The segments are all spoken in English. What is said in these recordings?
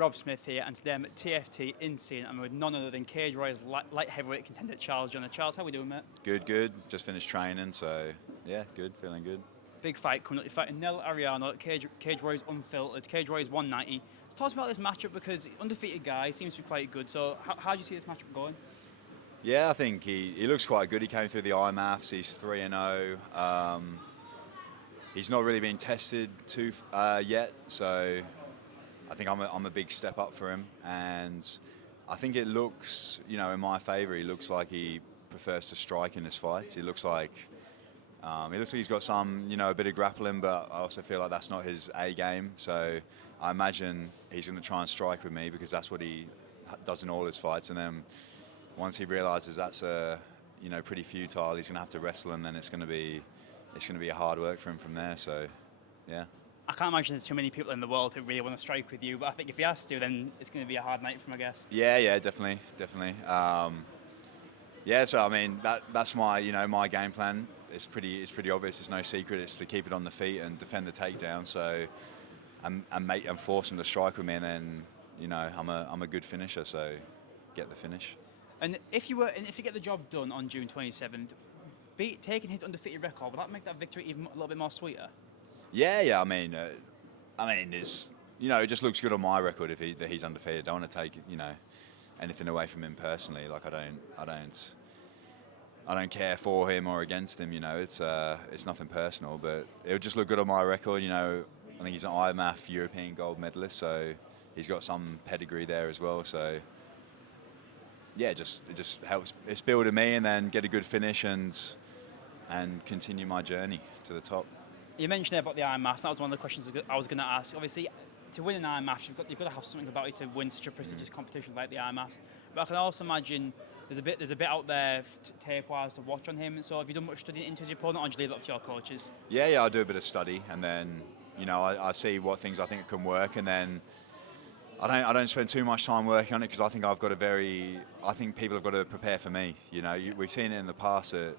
Rob Smith here, and today I'm at TFT in Scene. I'm with none other than Cage Warriors light heavyweight contender Charles Joyner. Charles, how we doing, mate? Good. Just finished training, so yeah, good, feeling good. Big fight coming up. You're fighting Nell, Ariano, Cage Warriors Unfiltered, Cage Warriors 190. So talk to me about this matchup, because undefeated guy seems to be quite good. So how do you see this matchup going? Yeah, I think he looks quite good. He came through the eye maths. He's 3-0. He's not really been tested too yet, so I think I'm a big step up for him, and I think it looks, in my favour. He looks like he prefers to strike in his fights. He looks like he's got some, a bit of grappling, but I also feel like that's not his A game. So I imagine he's going to try and strike with me, because that's what he does in all his fights. And then once he realises that's pretty futile, he's going to have to wrestle, and then it's going to be a hard work for him from there. So yeah. I can't imagine there's too many people in the world who really want to strike with you, but I think if he has to, then it's going to be a hard night for him, I guess. Yeah, definitely. So I mean, that's my my game plan. It's pretty obvious. It's no secret. It's to keep it on the feet and defend the takedown. So and force him to strike with me, and then I'm a good finisher. So get the finish. And if you get the job done on June 27th, taking his undefeated record, will that make that victory even a little bit more sweeter? Yeah. I mean, it's it just looks good on my record that he's undefeated. I don't want to take anything away from him personally. Like I don't care for him or against him. It's nothing personal, but it would just look good on my record. I think he's an IMAF European gold medalist, so he's got some pedigree there as well. So yeah, it just helps. It's building me, and then get a good finish and continue my journey to the top. You mentioned there about the Iron Mass. That was one of the questions I was going to ask. Obviously, to win an Iron Mass, you've got to have something about you to win such a prestigious competition like the Iron Mass. But I can also imagine there's a bit out there tape-wise to watch on him. So have you done much studying into his opponent, or do you leave it up to your coaches? Yeah, I do a bit of study, and then I see what things I think can work, and then I don't spend too much time working on it, because I think I think people have got to prepare for me. We've seen it in the past that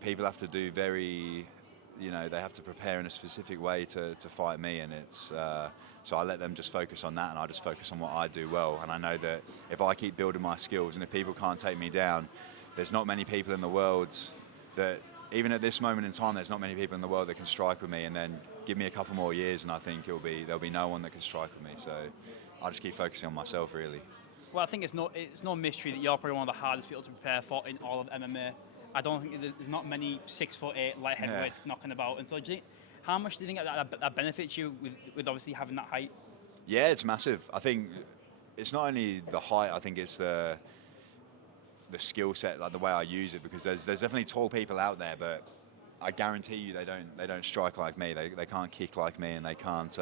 people have to do they have to prepare in a specific way to fight me, and it's so I let them just focus on that, and I just focus on what I do well. And I know that if I keep building my skills, and if people can't take me down, there's not many people in the world that, even at this moment in time, there's not many people in the world that can strike with me. And then give me a couple more years, and I think there'll be no one that can strike with me. So I'll just keep focusing on myself, really. Well, I think it's no mystery that you're probably one of the hardest people to prepare for in all of MMA. I don't think there's not many 6'8" light heavyweights knocking about. And so, how much do you think that benefits you with obviously having that height? Yeah, it's massive. I think it's not only the height. I think it's the skill set, like the way I use it. Because there's definitely tall people out there, but I guarantee you they don't strike like me. They can't kick like me, and they can't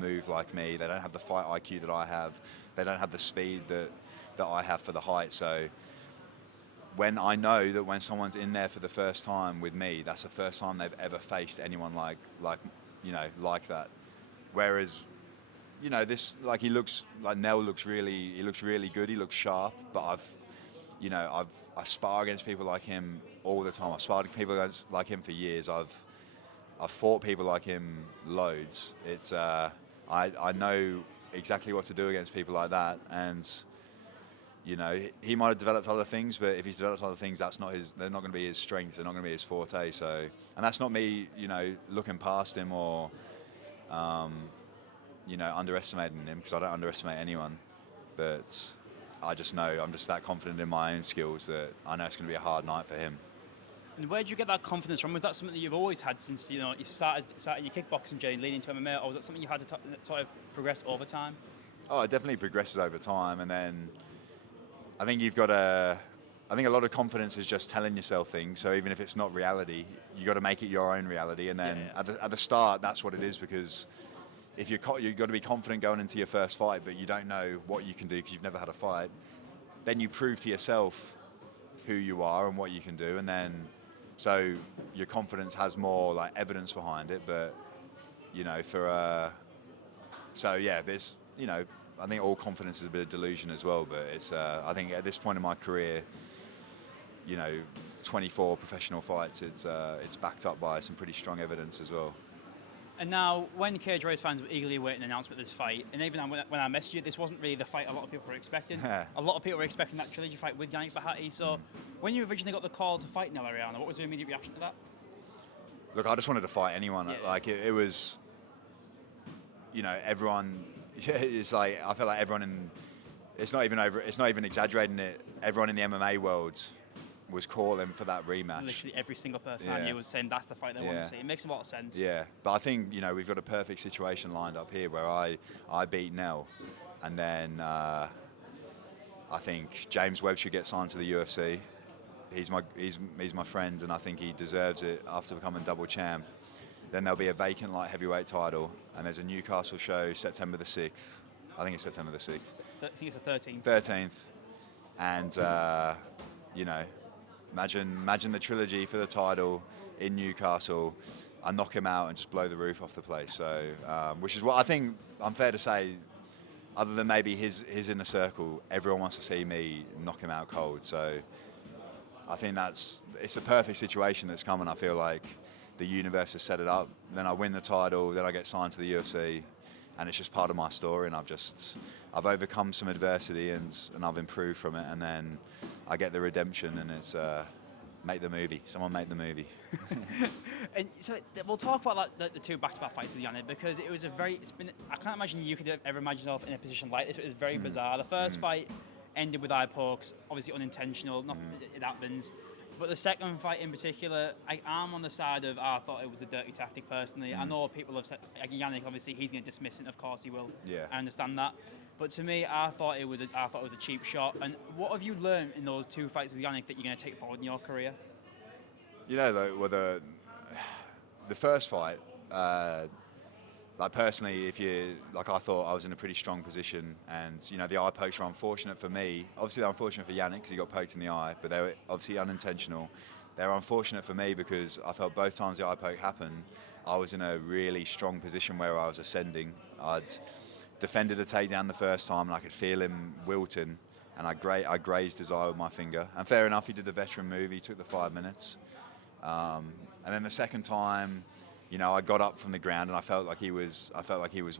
move like me. They don't have the fight IQ that I have. They don't have the speed that I have for the height. So when I know that when someone's in there for the first time with me, that's the first time they've ever faced anyone like that. Whereas, he looks like Nell looks really good. He looks sharp, but I spar against people like him all the time. I've sparred people like him for years. I've fought people like him loads. It's I know exactly what to do against people like that, and he might have developed other things, but if he's developed other things, they're not going to be his strengths. They're not going to be his forte. So, and that's not me, looking past him or, underestimating him, because I don't underestimate anyone. But I just know I'm just that confident in my own skills that I know it's going to be a hard night for him. And where did you get that confidence from? Was that something that you've always had since you started your kickboxing journey, leading into MMA, or was that something you had to sort of progress over time? Oh, it definitely progresses over time, and then I think I think a lot of confidence is just telling yourself things. So even if it's not reality, you got to make it your own reality. And then at the start, that's what it is, because if you've got to be confident going into your first fight, but you don't know what you can do because you've never had a fight, then you prove to yourself who you are and what you can do, and then so your confidence has more like evidence behind it. But there's I think all confidence is a bit of delusion as well, but it's I think at this point in my career, 24 professional fights, it's backed up by some pretty strong evidence as well. And now, when Cage Warriors fans were eagerly awaiting an announcement of this fight, and even when I messaged you, this wasn't really the fight a lot of people were expecting. A lot of people were expecting that trilogy fight with Yannick Bahati. So, when you originally got the call to fight Nell Ariano, what was your immediate reaction to that? Look, I just wanted to fight anyone. Yeah. Like it was, everyone. It's like I feel like everyone in. It's not even exaggerating it. Everyone in the MMA world was calling for that rematch. Literally every single person I knew was saying that's the fight they want to see. It makes a lot of sense. Yeah, but I think we've got a perfect situation lined up here where I beat Nell, and then I think James Webb should get signed to the UFC. He's my friend, and I think he deserves it after becoming double champ. Then there'll be a vacant light heavyweight title, and there's a Newcastle show September the 6th. I think it's September the 6th. I think it's the 13th. 13th, and imagine the trilogy for the title in Newcastle. I knock him out and just blow the roof off the place. So, which is what I think I'm fair to say. Other than maybe his inner circle, everyone wants to see me knock him out cold. So, I think it's a perfect situation that's coming. I feel like the universe has set it up. Then I win the title. Then I get signed to the UFC, and it's just part of my story. And I've overcome some adversity and I've improved from it. And then I get the redemption, and it's make the movie. Someone make the movie. And so we'll talk about the two back-to-back fights with Yannick, because I can't imagine you could ever imagine yourself in a position like this. It was very bizarre. The first fight ended with eye pokes, obviously unintentional, nothing, it happens. But the second fight in particular, I'm on the side of I thought it was a dirty tactic personally. I know people have said, Yannick, obviously he's going to dismiss it, of course he will. Yeah. I understand that. But to me, I thought it was a cheap shot. And what have you learned in those two fights with Yannick that you're going to take forward in your career? The first fight, personally, I thought I was in a pretty strong position, and the eye pokes were unfortunate for me. Obviously, they're unfortunate for Yannick because he got poked in the eye, but they were obviously unintentional. They were unfortunate for me because I felt both times the eye poke happened, I was in a really strong position where I was ascending. I'd defended a takedown the first time, and I could feel him wilting, and I grazed his eye with my finger. And fair enough, he did the veteran move. He took the 5 minutes. And then the second time, I got up from the ground and I felt like he was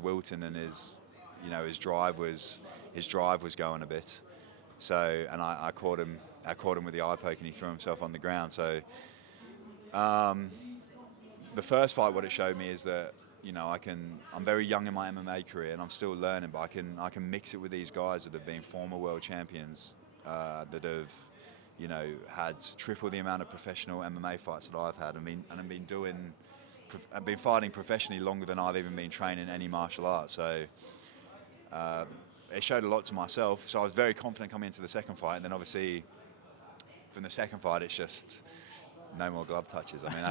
wilting, and his drive was going a bit. So, and I caught him with the eye poke, and he threw himself on the ground. So, the first fight, what it showed me is that I'm very young in my MMA career and I'm still learning, but I can mix it with these guys that have been former world champions, that have had triple the amount of professional MMA fights that I've had, I've been fighting professionally longer than I've even been training any martial arts. So it showed a lot to myself. So I was very confident coming into the second fight, and then obviously from the second fight, it's just no more glove touches. I mean,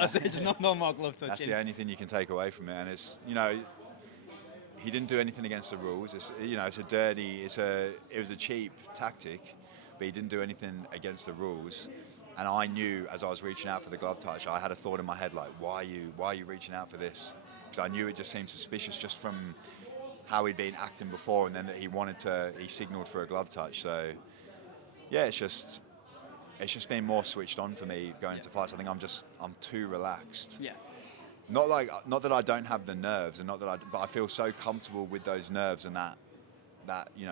just no more glove touching. That's the only thing you can take away from it, and it's he didn't do anything against the rules. It was a cheap tactic, but he didn't do anything against the rules. And I knew as I was reaching out for the glove touch, I had a thought in my head like, why are you reaching out for this? Because I knew it just seemed suspicious just from how he'd been acting before, and then that he signaled for a glove touch. So yeah, it's just been more switched on for me going into fights. I think I'm too relaxed. Yeah. Not that I don't have the nerves, and but I feel so comfortable with those nerves and that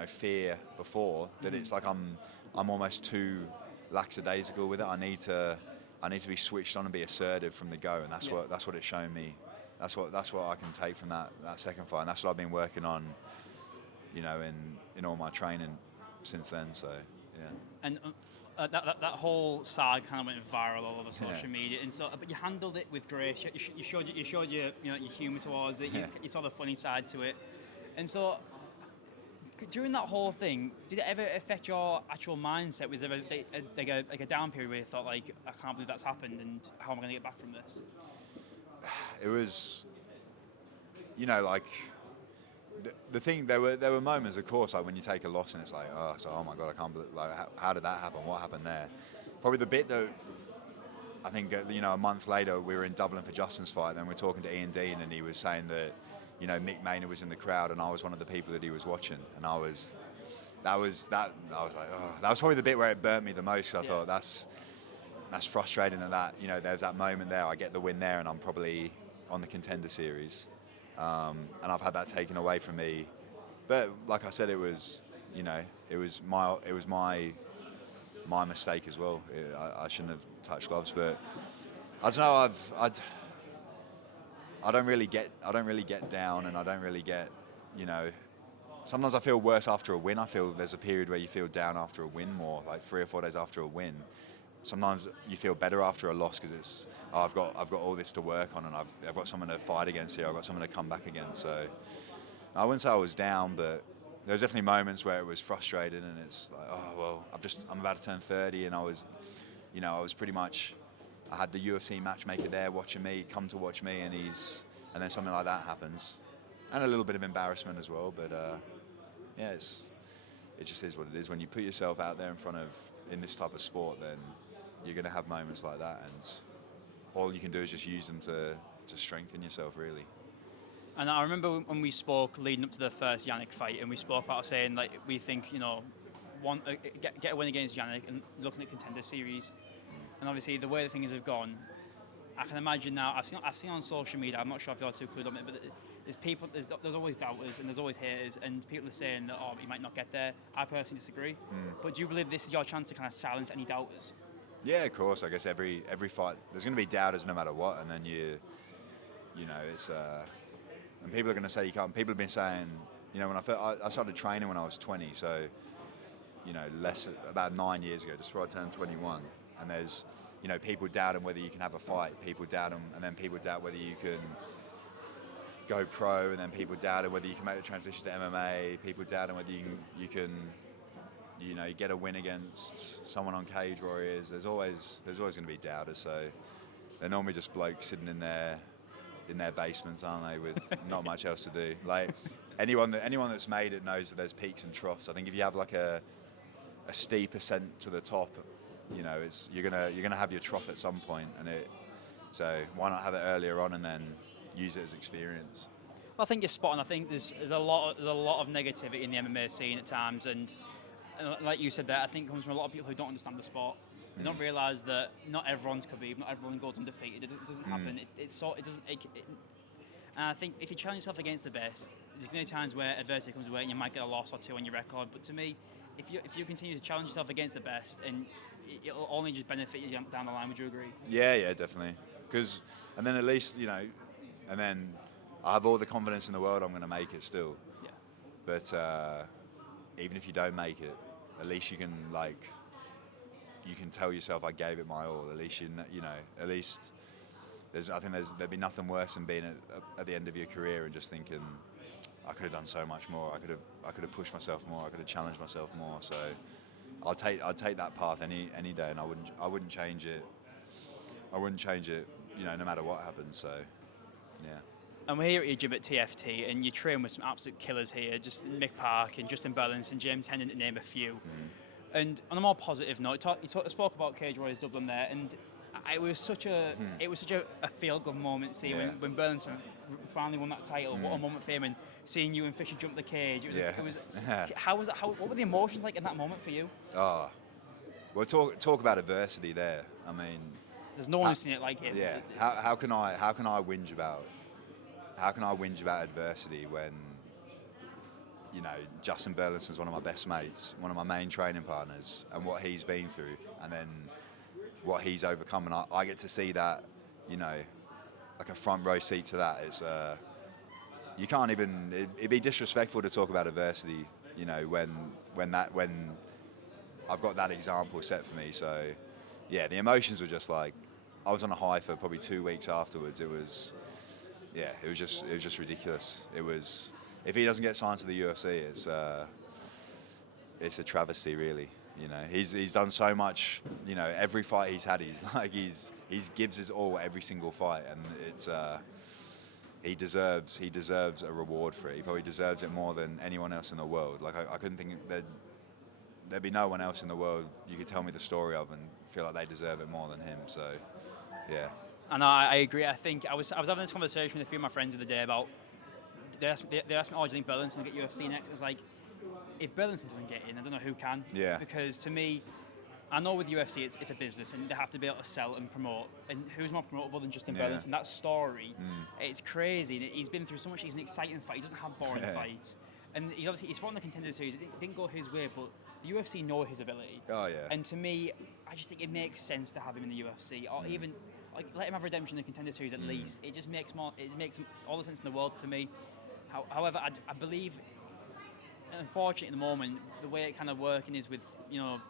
fear before that it's like I'm almost too lackadaisical with it. I need to be switched on and be assertive from the go, and that's what it's shown me. That's what I can take from that second fight, and that's what I've been working on, in all my training since then. So yeah. And that whole saga kind of went viral all over social media, and so but you handled it with grace. You showed your humour towards it. You saw the funny side to it, and so. During that whole thing, did it ever affect your actual mindset? Was there like a down period where you thought like, I can't believe that's happened, and how am I going to get back from this? It was, the thing. There were moments, of course, like when you take a loss and it's like, oh my god, I can't believe. Like, how did that happen? What happened there? Probably the bit that I think a month later we were in Dublin for Justin's fight, and then we're talking to Ian Dean, and he was saying that. Mick Maynard was in the crowd, and I was one of the people that he was watching, and I was like, oh, that was probably the bit where it burnt me the most. Cause I thought that's frustrating, and there's that moment there. I get the win there, and I'm probably on the Contender Series, and I've had that taken away from me. But like I said, it was my mistake as well. I shouldn't have touched gloves, but I don't know. I don't really get down, and I don't really get, Sometimes I feel worse after a win. I feel there's a period where you feel down after a win more, like 3 or 4 days after a win. Sometimes you feel better after a loss because it's, I've got all this to work on, and I've got someone to fight against here. I've got someone to come back against. So I wouldn't say I was down, but there was definitely moments where it was frustrating, and it's like, oh well, I'm about to turn 30, and I was pretty much, I had the UFC matchmaker there watching me, come to watch me, and then something like that happens, and a little bit of embarrassment as well. But yeah, it just is what it is. When you put yourself out there in this type of sport, then you're going to have moments like that, and all you can do is just use them to strengthen yourself, really. And I remember when we spoke leading up to the first Yannick fight, and we spoke about saying, like, we think, get a win against Yannick, and looking at Contender Series. And obviously the way the things have gone, I can imagine now, I've seen on social media, I'm not sure if you're too clued on it, but there's always doubters and there's always haters, and people are saying that, you might not get there. I personally disagree. But do you believe this is your chance to kind of silence any doubters? Yeah, of course. I guess every fight, there's going to be doubters no matter what, and then it's and people are going to say you can't. People have been saying, when I started training when I was 20, so about 9 years ago, just before I turned 21, and there's people doubting whether you can have a fight, people doubt them, and then people doubt whether you can go pro, and then people doubted whether you can make the transition to MMA, people doubting whether you can get a win against someone on Cage Warriors. There's always going to be doubters. So they're normally just blokes sitting in their basements, aren't they, with not much else to do. Like anyone that's made it knows that there's peaks and troughs. I think if you have like a steep ascent to the top, you're gonna have your trough at some point, so why not have it earlier on and then use it as experience? Well, I think you're spot on. I think there's a lot of negativity in the MMA scene at times, and like you said there, I think it comes from a lot of people who don't understand the sport. They don't realise that not everyone's Khabib, not everyone goes undefeated. It doesn't happen. And I think if you challenge yourself against the best, there's going to be times where adversity comes away and you might get a loss or two on your record. But to me, if you continue to challenge yourself against the best, and it'll only just benefit you down the line. Would you agree? Yeah, definitely. And then at least and then I have all the confidence in the world I'm going to make it still. Yeah. But even if you don't make it, at least you can tell yourself I gave it my all. At least at least there'd be nothing worse than being at the end of your career and just thinking I could have done so much more. I could have pushed myself more. I could have challenged myself more. So I'd take that path any day, and I wouldn't change it. I wouldn't change it, no matter what happens. So yeah. And we're here at your gym at TFT, and you train with some absolute killers here, just Mick Park and Justin Burlinson, James Hennon, to name a few. And on a more positive note, you spoke about Cage Warriors Dublin there, and it was such a feel-good moment to see when Burlinson finally won that title. What a moment for him, and seeing you and Fisher jump the cage. It was how was that? What were the emotions like in that moment for you? Oh, well, talk about adversity there. I mean, there's no one who's seen it like him. Yeah. How can I whinge about adversity when Justin Burlinson's one of my best mates, one of my main training partners, and what he's been through, and then what he's overcome, and I get to see that, like a front row seat to that. It's you can't even. It'd be disrespectful to talk about adversity, when I've got that example set for me. So yeah, the emotions were just like, I was on a high for probably 2 weeks afterwards. It was just ridiculous. It was, if he doesn't get signed to the UFC, it's a travesty, really. He's done so much. Every fight he's had, he gives his all every single fight, and it's he deserves a reward for it. He probably deserves it more than anyone else in the world. Like I couldn't think there'd be no one else in the world you could tell me the story of and feel like they deserve it more than him. So yeah. And I agree. I think I was having this conversation with a few of my friends the other day about, they asked me, do you think Burlinson will get UFC next? I was like, if Burlinson doesn't get in, I don't know who can. Yeah. Because to me, I know with UFC it's a business and they have to be able to sell and promote. And who's more promotable than Justin Berlin? And that story, it's crazy. And he's been through so much. He's an exciting fight. He doesn't have boring fights. And he's fought in the Contender Series. It didn't go his way, but the UFC know his ability. Oh yeah. And to me, I just think it makes sense to have him in the UFC, or even like let him have redemption in the Contender Series at least. It just makes all the sense in the world to me. However, I believe, unfortunately, at the moment, the way it kind of working is with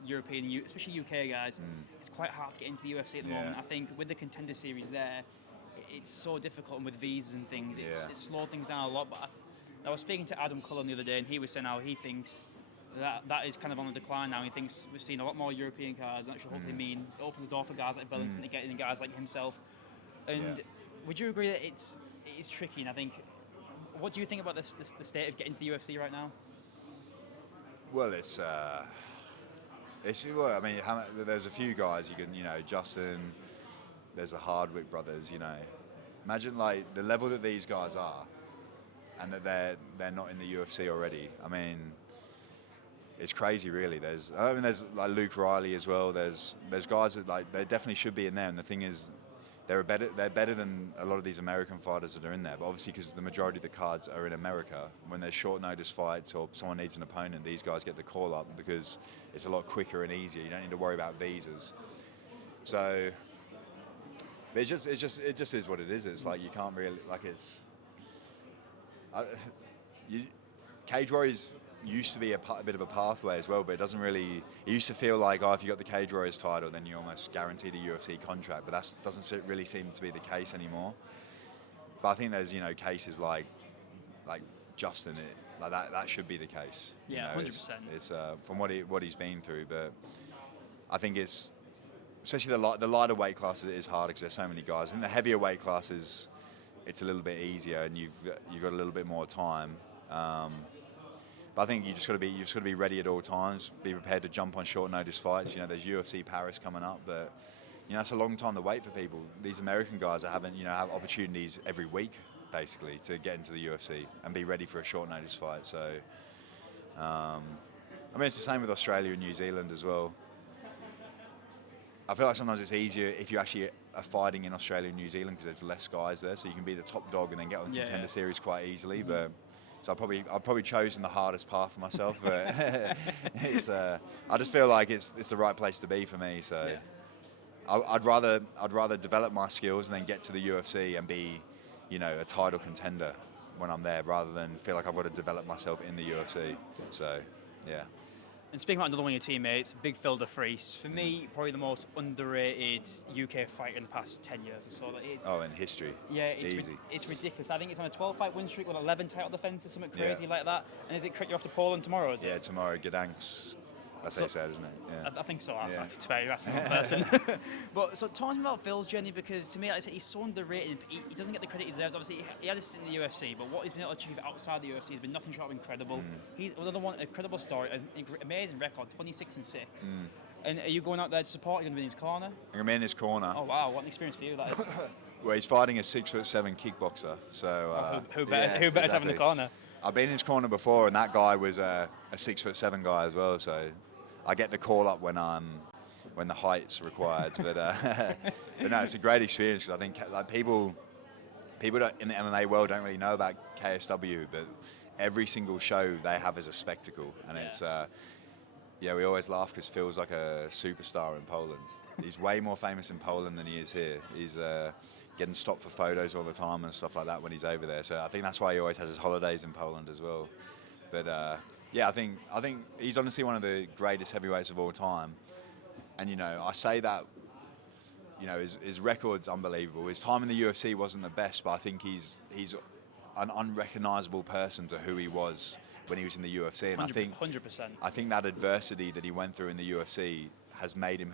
European, especially UK guys, it's quite hard to get into the UFC at the moment. I think with the Contender Series there, it's so difficult, and with visas and things, it's slowed things down a lot. But I was speaking to Adam Cullen the other day, and he was saying how he thinks that is kind of on the decline now. He thinks we're seeing a lot more European cars, and that should hopefully mean it opens the door for guys like Burlington to get in, guys like himself. And would you agree that it's tricky? And I think, what do you think about the state of getting to the UFC right now? Well, it's well, I mean, there's a few guys you can, Justin, there's the Hardwick brothers, Imagine like the level that these guys are, and that they're not in the UFC already. I mean, it's crazy, really. There's like Luke Riley as well. There's guys that like they definitely should be in there. And the thing is, they're better than a lot of these American fighters that are in there. But obviously, because the majority of the cards are in America, when there's short notice fights or someone needs an opponent, these guys get the call up because it's a lot quicker and easier. You don't need to worry about visas. So, but it just is what it is. It's like you can't really like it's. Cage Warriors used to be a bit of a pathway as well, but it doesn't really. It used to feel like, if you got the Cage Warriors title, then you're almost guaranteed a UFC contract. But that doesn't really seem to be the case anymore. But I think there's cases like Justin, like that should be the case. Yeah, 100%. It's from what he's been through, but I think it's especially the lighter weight classes is hard because there's so many guys. In the heavier weight classes, it's a little bit easier and you've got a little bit more time. But I think you just got to be ready at all times. Be prepared to jump on short notice fights. There's UFC Paris coming up, but it's a long time to wait for people. These American guys are having have opportunities every week basically to get into the UFC and be ready for a short notice fight. So, I mean, it's the same with Australia and New Zealand as well. I feel like sometimes it's easier if you actually are fighting in Australia and New Zealand because there's less guys there, so you can be the top dog and then get on the Contender Series quite easily. But so I've probably chosen the hardest path for myself, but I just feel like it's the right place to be for me. So I'd rather develop my skills and then get to the UFC and be, a title contender when I'm there, rather than feel like I've got to develop myself in the UFC. So, yeah. And speaking about another one of your teammates, Big Phil de Vries, for me, probably the most underrated UK fighter in the past 10 years or so. In history. Yeah, easy. It's ridiculous. I think it's on a 12-fight win streak with 11 title defenses, something crazy like that. And is it correct you're off to Poland tomorrow, is it? Yeah, tomorrow, Gdańsk. That's how you say it, isn't it? Yeah. I think so. It's very asking one person. But so talk to me about Phil's journey, because to me, like I said, he's so underrated. He doesn't get the credit he deserves. Obviously, he had a stint in the UFC, but what he's been able to achieve outside the UFC has been nothing short of incredible. He's another one, a credible story, an amazing record, 26-6. And are you going out there to support? You're going to be in his corner? I'm going to be in his corner. Oh wow, what an experience for you that is. Well, he's fighting a 6'7" kickboxer. So who better to have in the corner? I've been in his corner before, and that guy was a 6'7" guy as well. So I get the call up when the height's required. But no, it's a great experience because I think like people in the MMA world don't really know about KSW, but every single show they have is a spectacle, and it's we always laugh because Phil's like a superstar in Poland. He's way more famous in Poland than he is here. He's getting stopped for photos all the time and stuff like that when he's over there. So I think that's why he always has his holidays in Poland as well. But I think he's honestly one of the greatest heavyweights of all time. And I say that, his record's unbelievable. His time in the UFC wasn't the best, but I think he's an unrecognisable person to who he was when he was in the UFC. And 100%. I think that adversity that he went through in the UFC has made him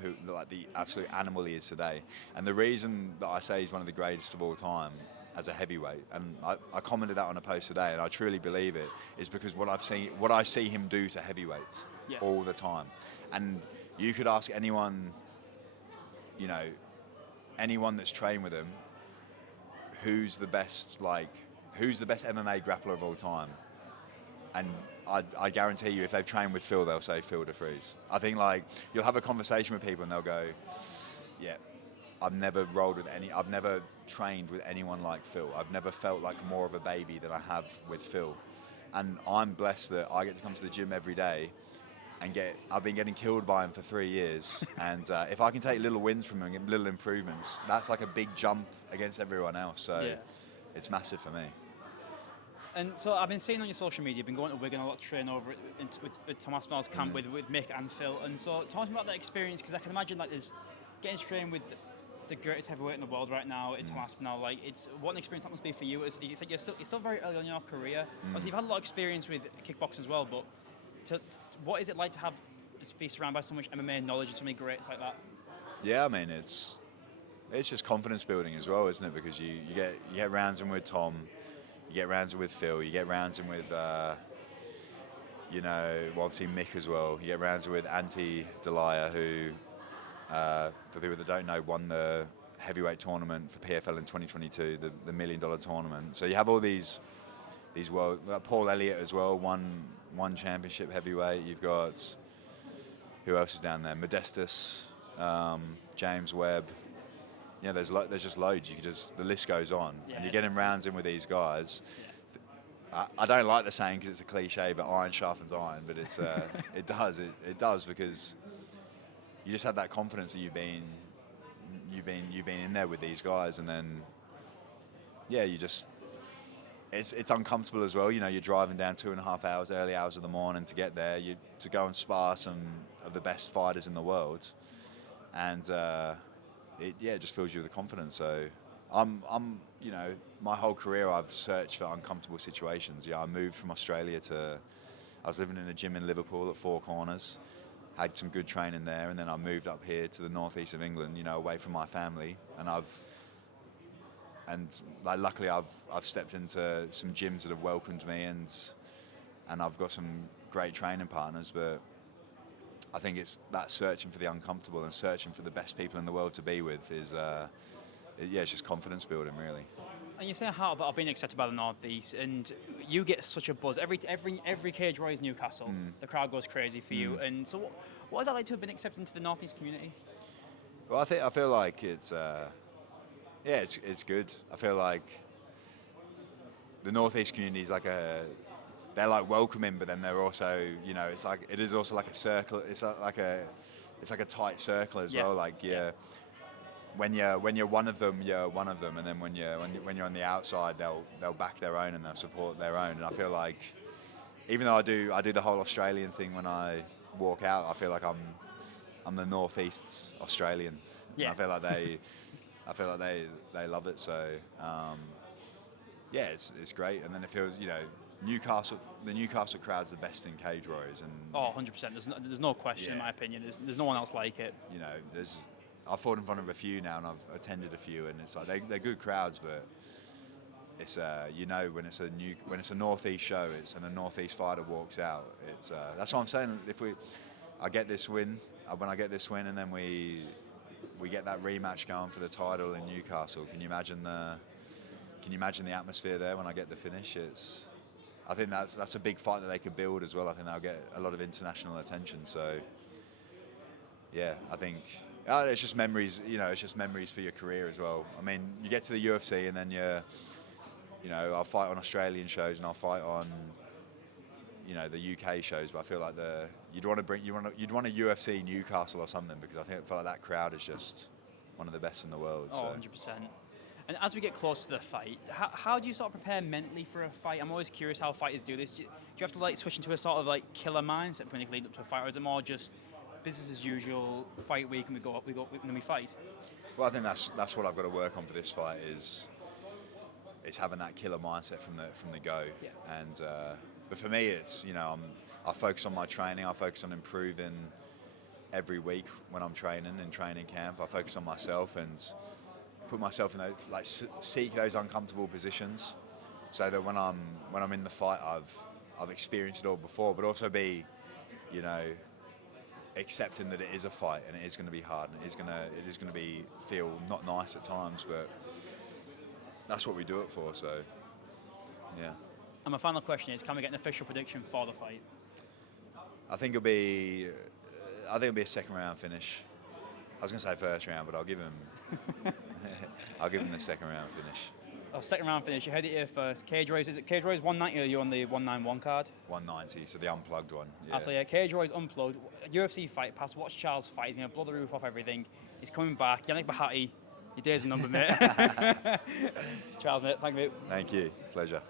the absolute animal he is today. And the reason that I say he's one of the greatest of all time as a heavyweight, and I commented that on a post today, and I truly believe it, is because what I see him do to heavyweights all the time. And you could ask anyone, anyone that's trained with him, who's the best MMA grappler of all time, and I guarantee you, if they've trained with Phil, they'll say Phil de Vries. I think like you'll have a conversation with people and they'll go, yeah, I've never trained with anyone like Phil. I've never felt like more of a baby than I have with Phil. And I'm blessed that I get to come to the gym every day and I've been getting killed by him for 3 years. And if I can take little wins from him, little improvements, that's like a big jump against everyone else. So it's massive for me. And so I've been seeing on your social media, you've been going to Wigan a lot, to train over with Tom Aspinall's camp with Mick and Phil. And so talk to me about that experience, because I can imagine like there's getting to train with the greatest heavyweight in the world right now, Tom Aspinall. Like, it's what an experience that must be for you. It's like you're still very early on in your career. Obviously, you've had a lot of experience with kickboxing as well, but what is it like to be surrounded by so much MMA knowledge and so many greats like that? Yeah, I mean it's just confidence building as well, isn't it? Because you get rounds in with Tom. You get rounds in with Phil. You get rounds in with, obviously Mick as well. You get rounds in with Antti Delia, who, for people that don't know, won the heavyweight tournament for PFL in 2022, the $1 million tournament. So you have all these world. Paul Elliott as well, one championship heavyweight. You've got, who else is down there? Modestus, James Webb. Yeah, there's just loads. The list goes on, and you're getting rounds in with these guys. I don't like the saying because it's a cliche, but iron sharpens iron. But it's it does because you just have that confidence that you've been in there with these guys, and then it's uncomfortable as well. You know, you're driving down 2.5 hours, early hours of the morning to get there, to go and spar some of the best fighters in the world, and it just fills you with confidence. So I'm my whole career I've searched for uncomfortable situations. I moved from Australia I was living in a gym in Liverpool at Four Corners, had some good training there, and then I moved up here to the northeast of England, away from my family, luckily I've stepped into some gyms that have welcomed me, and I've got some great training partners, but I think it's that searching for the uncomfortable and searching for the best people in the world to be with is, it's just confidence building, really. And you say how about being accepted by the Northeast, and you get such a buzz every Cage Warriors Newcastle. The crowd goes crazy for you. And so, what is that like to have been accepted into the Northeast community? Well, I feel like it's good. I feel like the Northeast community is they're like welcoming, but then they're also, it is also like a circle. It's like a tight circle as well. Like when you're one of them, you're one of them, and then when you're on the outside, they'll back their own and they'll support their own. And I feel like even though I do the whole Australian thing when I walk out, I feel like I'm the Northeast's Australian. Yeah. And I feel like they love it. So it's great. And then it feels, the Newcastle crowd's the best in Cage Warriors. And 100%. There's no question in my opinion. There's no one else like it. I've fought in front of a few now, and I've attended a few, and it's like they're good crowds, but it's when it's a Northeast show, and a Northeast fighter walks out, it's that's what I'm saying. When I get this win, and then we get that rematch going for the title in Newcastle, can you imagine the atmosphere there when I get the finish? I think that's a big fight that they could build as well. I think they'll get a lot of international attention. So yeah, I think. It's just memories, it's just memories for your career as well. I mean, you get to the UFC and then I'll fight on Australian shows and I'll fight on, the UK shows, but I feel like you'd want a UFC Newcastle or something, because I feel like that crowd is just one of the best in the world. Oh, so. 100%. And as we get close to the fight, how do you sort of prepare mentally for a fight? I'm always curious how fighters do this. Do you have to switch into a sort of killer mindset when you lead up to a fight, or is it more just business as usual, fight week, and we fight? Well, I think that's what I've got to work on for this fight is having that killer mindset from the go. Yeah. And but for me, it's I focus on my training. I focus on improving every week when I'm training in training camp. I focus on myself and put myself in those seek those uncomfortable positions, so that when I'm in the fight, I've experienced it all before, but also be accepting that it is a fight and it is going to be hard and it is going to feel not nice at times, but that's what we do it for. So yeah. And my final question is, can we get an official prediction for the fight? I think it'll be a second round finish. I was going to say first round, but I'll give him the second round finish. Oh, second round finish. You heard it here first. Cage Warriors. Is it Cage Warriors 190 or are you on the 191 card? 190, so the unplugged one. Yeah. So yeah, Cage Warriors unplugged. UFC fight pass. Watch Charles fight. He's going to blow the roof off everything. He's coming back. Yannick Bahati, your days are numbered, mate. Charles, mate. Thank you. Thank you. Pleasure.